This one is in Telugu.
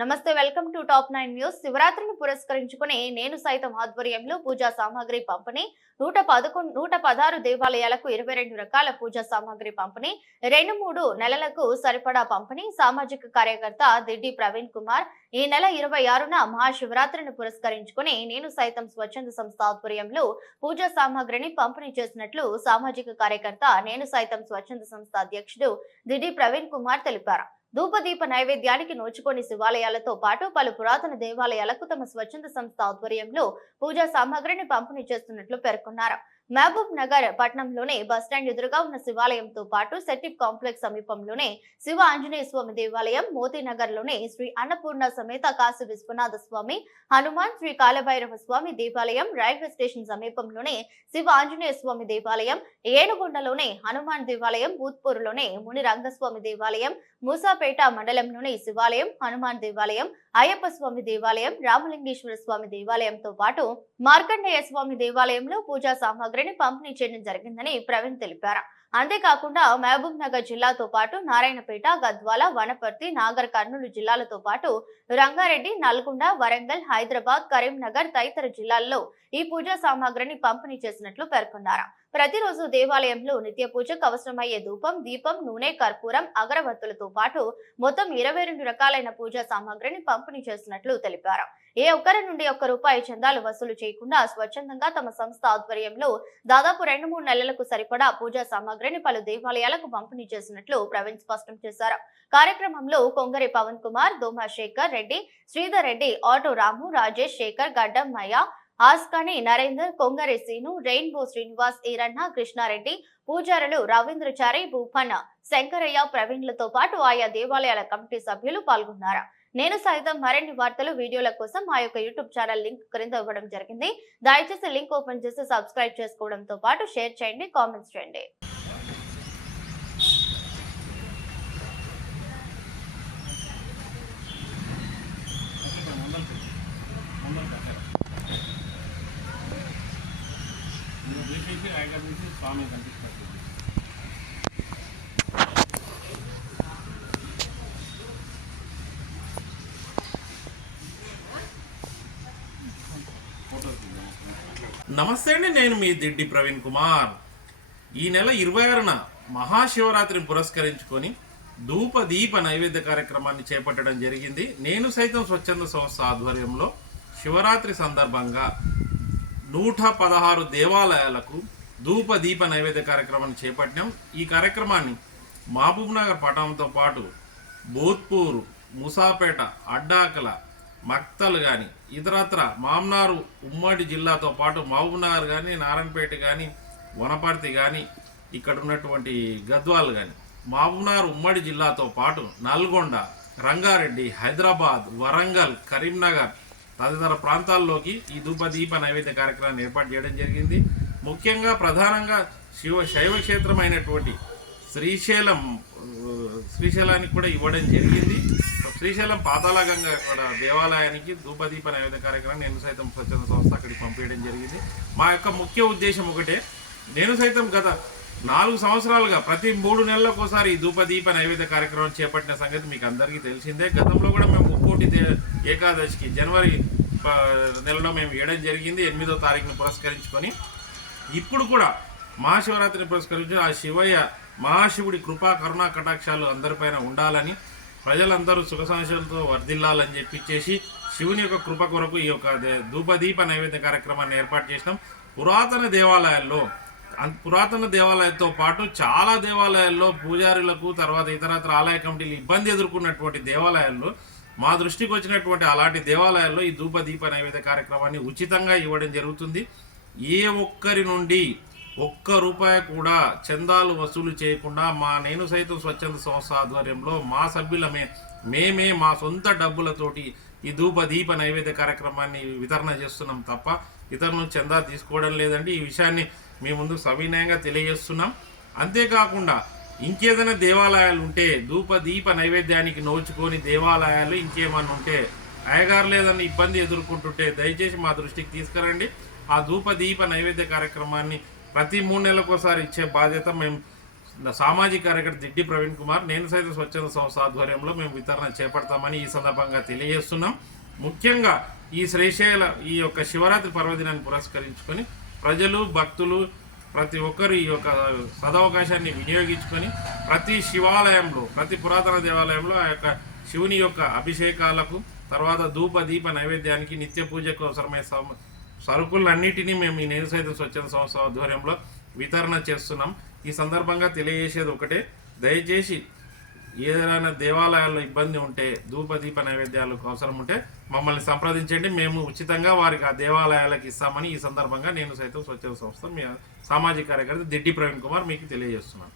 నమస్తే, వెల్కమ్ టు టాప్ 9 న్యూస్. శివరాత్రిని పురస్కరించుకుని నేను సైతం ఆధ్వర్యంలో పూజా సామాగ్రి పంపిణీ. 116 దేవాలయాలకు 22 రకాల పూజా సామాగ్రి పంపిణీ. 2-3 నెలలకు సరిపడా పంపిణీ. సామాజిక కార్యకర్త దిడ్డి ప్రవీణ్ కుమార్. ఈ నెల 26న మహాశివరాత్రిని పురస్కరించుకుని నేను సైతం స్వచ్ఛంద సంస్థ ఆధ్వర్యంలో పూజా సామాగ్రిని పంపిణీ చేసినట్లు సామాజిక కార్యకర్త నేను సైతం స్వచ్ఛంద సంస్థ అధ్యక్షుడు దిడ్డి ప్రవీణ్ కుమార్ తెలిపారు. ధూపదీప నైవేద్యానికి నోచుకొని శివాలయాలతో పాటు పలు పురాతన దేవాలయాలకు తమ స్వచ్ఛంద సంస్థ ఆధ్వర్యంలో పూజా సామాగ్రిని పంపిణీ చేస్తున్నట్లు పేర్కొన్నారు. మహబూబ్ నగర్ పట్టణంలోని బస్టాండ్ ఎదురుగా ఉన్న శివాలయంతో పాటు సెట్టిప్ కాంప్లెక్స్ సమీపంలోనే శివ ఆంజనేయ స్వామి దేవాలయం, మోతీనగర్ లోని శ్రీ అన్నపూర్ణ సమేత కాశీ విశ్వనాథ స్వామి, హనుమాన్, శ్రీ కాలభైరవ స్వామి దేవాలయం, రైల్వే స్టేషన్ సమీపంలోనే శివ ఆంజనేయ స్వామి దేవాలయం, ఏనుగొండలోని హనుమాన్ దేవాలయం, భూత్పూర్లోని ముని రంగస్వామి దేవాలయం, మూసాపేట మండలంలోని శివాలయం, హనుమాన్ దేవాలయం, అయ్యప్ప స్వామి దేవాలయం, రామలింగేశ్వర స్వామి దేవాలయంతో పాటు మార్కండేయ స్వామి దేవాలయంలో పూజా సామాగ్రిని పంపిణీ చేయడం జరిగిందని ప్రవీణ్ తెలిపారు. అంతేకాకుండా మహబూబ్ నగర్ జిల్లాతో పాటు నారాయణపేట, గద్వాల, వనపర్తి, నాగర్ కర్నూలు జిల్లాలతో పాటు రంగారెడ్డి, నల్గొండ, వరంగల్, హైదరాబాద్, కరీంనగర్ తదితర జిల్లాల్లో ఈ పూజా సామాగ్రిని పంపిణీ చేసినట్లు పేర్కొన్నారు. ప్రతిరోజు దేవాలయంలో నిత్య పూజకు అవసరమయ్యే ధూపం, దీపం, నూనె, కర్పూరం, అగరవత్తులతో పాటు మొత్తం 22 రకాలైన పూజా సామాగ్రిని పంపిణీ చేస్తున్నట్లు తెలిపారు. ఏ ఒక్కరి నుండి ₹1 చందాలు వసూలు చేయకుండా స్వచ్ఛందంగా తమ సంస్థ ఆధ్వర్యంలో దాదాపు 2-3 నెలలకు సరిపడా పూజా సామాగ్రిని పలు దేవాలయాలకు పంపిణీ చేసినట్లు ప్రవీణ్ స్పష్టం చేశారు. కార్యక్రమంలో కొంగరి పవన్ కుమార్, దోమా శేఖర్ రెడ్డి, శ్రీధర్ రెడ్డి, ఆటో రాము, రాజేష్, శేఖర్, గడ్డం మయ్య, ఆస్కాని నరేందర్, కొంగరి సీను, రెయిన్బో శ్రీనివాస్, ఈరన్న, కృష్ణారెడ్డి, పూజారులు రవీంద్రచారి, భూపన్న, శంకరయ్య, ప్రవీణ్లతో పాటు ఆయా దేవాలయాల కమిటీ సభ్యులు పాల్గొన్నారు. నేను సైతం మరిన్ని వార్తలు, వీడియోల కోసం మా యొక్క యూట్యూబ్ ఛానల్ లింక్ క్రింద ఇవ్వడం జరిగింది. దయచేసి లింక్ ఓపెన్ చేసి సబ్స్క్రైబ్ చేసుకోవడంతో పాటు షేర్ చేయండి, కామెంట్స్ చేయండి. స్వామి కనిపిస్తుంది. నమస్తే అండి, నేను మీ దిడ్డి ప్రవీణ్ కుమార్. ఈ నెల 26న మహాశివరాత్రిని పురస్కరించుకొని ధూప దీప నైవేద్య కార్యక్రమాన్ని చేపట్టడం జరిగింది. నేను సైతం స్వచ్ఛంద సంస్థ ఆధ్వర్యంలో శివరాత్రి సందర్భంగా 116 దేవాలయాలకు ధూప దీప నైవేద్య కార్యక్రమాన్ని చేపట్టినాం. ఈ కార్యక్రమాన్ని మహబూబ్ నగర్ పట్టణంతో పాటు భూత్పూర్, మూసాపేట, అడ్డాకల, మక్తల్ కానీ ఇతరత్ర మామ్నారు ఉమ్మడి జిల్లాతో పాటు మహబూబ్ నగర్ కానీ, నారాయణపేట కానీ, వనపర్తి కానీ, ఇక్కడ ఉన్నటువంటి గద్వాల్ కానీ, మహబూబ్ నగర్ ఉమ్మడి జిల్లాతో పాటు నల్గొండ, రంగారెడ్డి, హైదరాబాద్, వరంగల్, కరీంనగర్ తదితర ప్రాంతాల్లోకి ఈ ధూపదీప నైవేద్య కార్యక్రమాన్ని ఏర్పాటు చేయడం జరిగింది. ముఖ్యంగా ప్రధానంగా శైవ క్షేత్రమైనటువంటి శ్రీశైలానికి కూడా ఇవ్వడం జరిగింది. శ్రీశైలం పాతాళగంగా కూడా దేవాలయానికి ధూపదీప నైవేద్య కార్యక్రమాన్ని నేను సైతం స్వచ్ఛంద సంస్థ అక్కడికి పంపించడం జరిగింది. మా యొక్క ముఖ్య ఉద్దేశం ఒకటే, నేను సైతం గత 4 సంవత్సరాలుగా ప్రతి 3 నెలలకు ఒకసారి ఈ ధూపదీప నైవేద్య కార్యక్రమం చేపట్టిన సంగతి మీకు అందరికీ తెలిసిందే. గతంలో కూడా మేము ముక్కోటి ఏకాదశికి జనవరి నెలలో మేము వేయడం జరిగింది, 8వ తారీఖును పురస్కరించుకొని. ఇప్పుడు కూడా మహాశివరాత్రిని పురస్కరించి ఆ శివయ్య మహాశివుడి కృపా కరుణా కటాక్షాలు అందరిపైన ఉండాలని, ప్రజలందరూ సుఖ సంతోషాలతో వర్ధిల్లాలని చెప్పిచ్చేసి శివుని యొక్క కృప కొరకు ఈ యొక్క ధూపదీప నైవేద్య కార్యక్రమాన్ని ఏర్పాటు చేసినాం. పురాతన దేవాలయాలతో పాటు చాలా దేవాలయాల్లో పూజారులకు, తర్వాత ఇతరత్ర ఆలయ కమిటీలు ఇబ్బంది ఎదుర్కొన్నటువంటి దేవాలయాల్లో మా దృష్టికి వచ్చినటువంటి అలాంటి దేవాలయాల్లో ఈ ధూపదీప నైవేద్య కార్యక్రమాన్ని ఉచితంగా ఇవ్వడం జరుగుతుంది. ఏ ఒక్కరి నుండి ₹1 కూడా చందాలు వసూలు చేయకుండా మా నేను సైతం స్వచ్ఛంద సంస్థ ఆధ్వర్యంలో మా సభ్యులమే మేమే మా సొంత డబ్బులతోటి ఈ ధూపదీప నైవేద్య కార్యక్రమాన్ని వితరణ చేస్తున్నాం తప్ప ఇతరులను చందా తీసుకోవడం లేదండి. ఈ విషయాన్ని మీ ముందు సవినయంగా తెలియజేస్తున్నాం. అంతేకాకుండా ఇంకేదైనా దేవాలయాలు ఉంటే, ధూపదీప నైవేద్యానికి నోచుకొని దేవాలయాలు ఇంకేమన్నా ఉంటే, అయ్యగారు లేదని ఇబ్బంది ఎదుర్కొంటుంటే దయచేసి మా దృష్టికి తీసుకురండి. ఆ ధూపదీప నైవేద్య కార్యక్రమాన్ని ప్రతి 3 నెలలకు ఒకసారి ఇచ్చే బాధ్యత మేము సామాజిక కార్యకర్త దిడ్డి ప్రవీణ్ కుమార్ నేను సైతం స్వచ్ఛంద సంస్థ ఆధ్వర్యంలో మేము వితరణ చేపడతామని ఈ సందర్భంగా తెలియజేస్తున్నాం. ముఖ్యంగా ఈ శ్రీశైల ఈ యొక్క శివరాత్రి పర్వదినాన్ని పురస్కరించుకొని ప్రజలు భక్తులు ప్రతి ఒక్కరు ఈ యొక్క సదవకాశాన్ని వినియోగించుకొని ప్రతి శివాలయంలో ప్రతి పురాతన దేవాలయంలో ఆ యొక్క శివుని యొక్క అభిషేకాలకు తర్వాత ధూప దీప నైవేద్యానికి నిత్య పూజకు అవసరమైన సరుకులన్నిటినీ మేము ఈ నేను సైతం స్వచ్ఛంద సంస్థ ఆధ్వర్యంలో వితరణ చేస్తున్నాం. ఈ సందర్భంగా తెలియజేసేది ఒకటే, దయచేసి ఏదైనా దేవాలయాల్లో ఇబ్బంది ఉంటే ధూప దీప నైవేద్యాలకు అవసరం ఉంటే మమ్మల్ని సంప్రదించండి, మేము ఉచితంగా వారికి ఆ దేవాలయాలకు ఇస్తామని ఈ సందర్భంగా నేను సైతం స్వచ్ఛంద సంస్థ మీ సామాజిక కార్యకర్త దిడ్డి ప్రవీణ్ కుమార్ మీకు తెలియజేస్తున్నాను.